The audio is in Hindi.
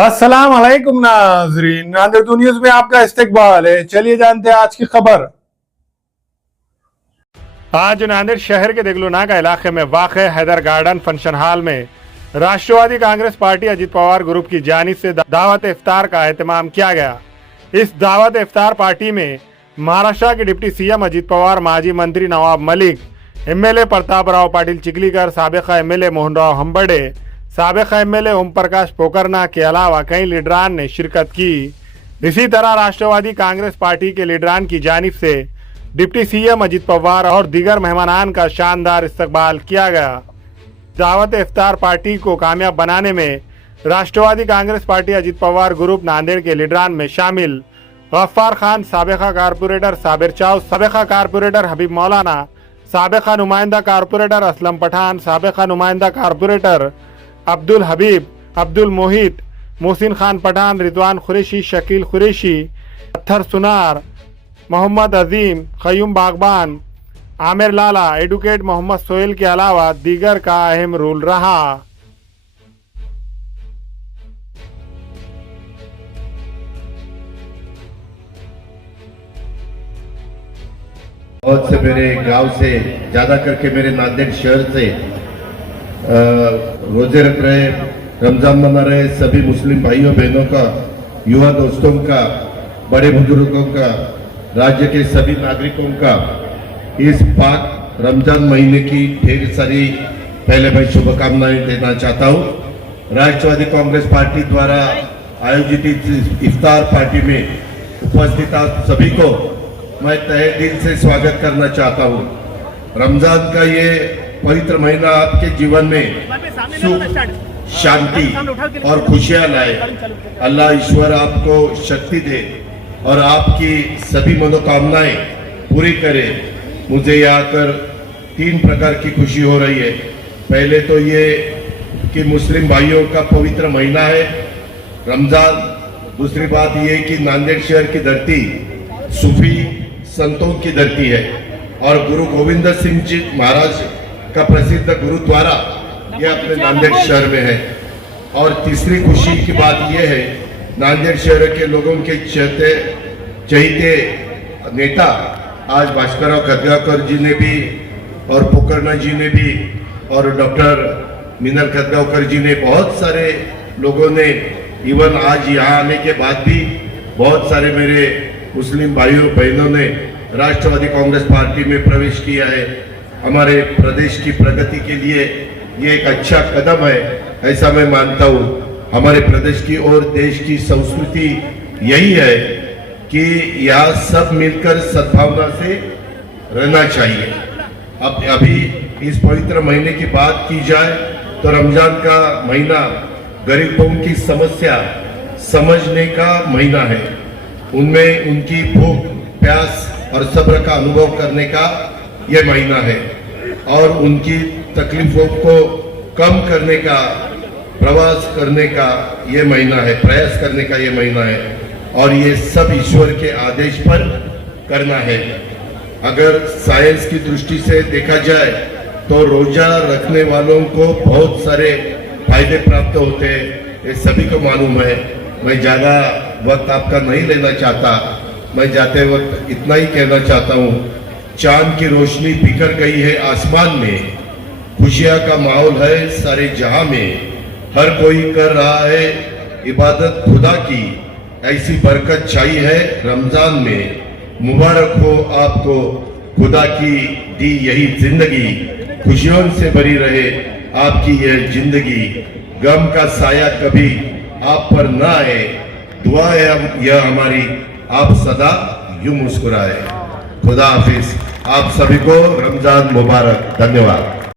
अस्सलाम वालेकुम नाजरीन, नादिर टू न्यूज़ में आपका इस्तकबाल है। चलिए जानते हैं आज की खबर। आज नांदेड़ शहर के देगलूनागा इलाके में वाक़ हैदर गार्डन फंक्शन हॉल में राष्ट्रवादी कांग्रेस पार्टी अजीत पवार ग्रुप की जानिब से दावत इफ्तार का एहतमाम किया गया। इस दावत इफ्तार पार्टी में महाराष्ट्र के डिप्टी सीएम अजीत पवार, माजी मंत्री नवाब मलिक, एमएलए प्रतापराव पाटिल चिखलीकर, साबिक़ा एमएलए मोहनराव हंबड़े, साबिक़ा एमएलए ओम प्रकाश पोकरना के अलावा कई लीडरान ने शिरकत की। इसी तरह राष्ट्रवादी कांग्रेस पार्टी के लीडरान की जानिब से डिप्टी सीएम अजीत पवार और दीगर मेहमानान का शानदार इस्तकबाल किया गया। दावत इफ्तार पार्टी को कामयाब बनाने में राष्ट्रवादी कांग्रेस पार्टी अजीत पवार ग्रुप नांदेड़ के लीडरान में शामिल गफ्फार खान, साबिक़ा कारपोरेटर साबिर चाव, साबिक़ा कारपोरेटर हबीब मौलाना, साबिक़ा नुमाइंदा कारपोरेटर असलम पठान, साबिक़ा नुमाइंदा कारपोरेटर अब्दुल हबीब, अब्दुल मोहित, मोहसिन खान पठान, रिजवान कुरैशी, शकील कुरैशी, पत्थर सुनार, मोहम्मद अजीम, क़य्यूम बागबान, आमिर लाला, एडवोकेट मोहम्मद सोहेल के अलावा दीगर का अहम रोल रहा। बहुत से मेरे गांव से, ज्यादा करके मेरे नांदेड़ शहर से रोजे रख रहे, रमजान मना रहे सभी मुस्लिम भाइयों बहनों का, युवा दोस्तों का, बड़े बुजुर्गों का, राज्य के सभी नागरिकों का इस पाक रमजान महीने की ढेर सारी पहले मैं शुभकामनाएं देना चाहता हूं। राष्ट्रवादी कांग्रेस पार्टी द्वारा आयोजित इस इफ्तार पार्टी में उपस्थित आप सभी को मैं तहे दिल से स्वागत करना चाहता हूं। रमजान का ये पवित्र महीना आपके जीवन में सुख, शांति और खुशियां लाए। अल्लाह ईश्वर आपको शक्ति दे और आपकी सभी मनोकामनाएं पूरी करे। मुझे यहाँ आकर 3 प्रकार की खुशी हो रही है। पहले तो ये कि मुस्लिम भाइयों का पवित्र महीना है रमजान। दूसरी बात ये कि नांदेड़ शहर की धरती सूफी संतों की धरती है और गुरु गोविंद सिंह जी महाराज का प्रसिद्ध गुरुद्वारा ये अपने नांदेड़ शहर में है। और तीसरी खुशी की बात यह है, नांदेड़ शहर के लोगों के चहीते नेता आज भास्करराव खतगांवकर जी ने भी और पोकरना जी ने भी और डॉक्टर मिनल खतगांवकर जी ने, बहुत सारे लोगों ने, इवन आज यहाँ आने के बाद भी बहुत सारे मेरे मुस्लिम भाइयों बहनों ने राष्ट्रवादी कांग्रेस पार्टी में प्रवेश किया है। हमारे प्रदेश की प्रगति के लिए ये एक अच्छा कदम है, ऐसा मैं मानता हूँ। हमारे प्रदेश की और देश की संस्कृति यही है कि यहाँ सब मिलकर सद्भावना से रहना चाहिए। अब अभी इस पवित्र महीने की बात की जाए तो रमजान का महीना गरीबों की समस्या समझने का महीना है। उनमें उनकी भूख, प्यास और सब्र का अनुभव करने का यह महीना है और उनकी तकलीफों को कम करने का, प्रवास करने का यह महीना है, प्रयास करने का यह महीना है और ये सब ईश्वर के आदेश पर करना है। अगर साइंस की दृष्टि से देखा जाए तो रोजा रखने वालों को बहुत सारे फायदे प्राप्त होते हैं, ये सभी को मालूम है। मैं ज़्यादा वक्त आपका नहीं लेना चाहता। मैं जाते वक्त इतना ही कहना चाहता हूँ, चांद की रोशनी बिखर गई है आसमान में, खुशियाँ का माहौल है सारे जहां में, हर कोई कर रहा है इबादत खुदा की, ऐसी बरकत छाई है रमजान में। मुबारक हो आपको खुदा की दी यही जिंदगी, खुशियों से भरी रहे आपकी यह जिंदगी, गम का साया कभी आप पर ना आए, दुआ है यह हमारी आप सदा यूं मुस्कुराए। खुदा हाफिज। आप सभी को रमजान मुबारक। धन्यवाद।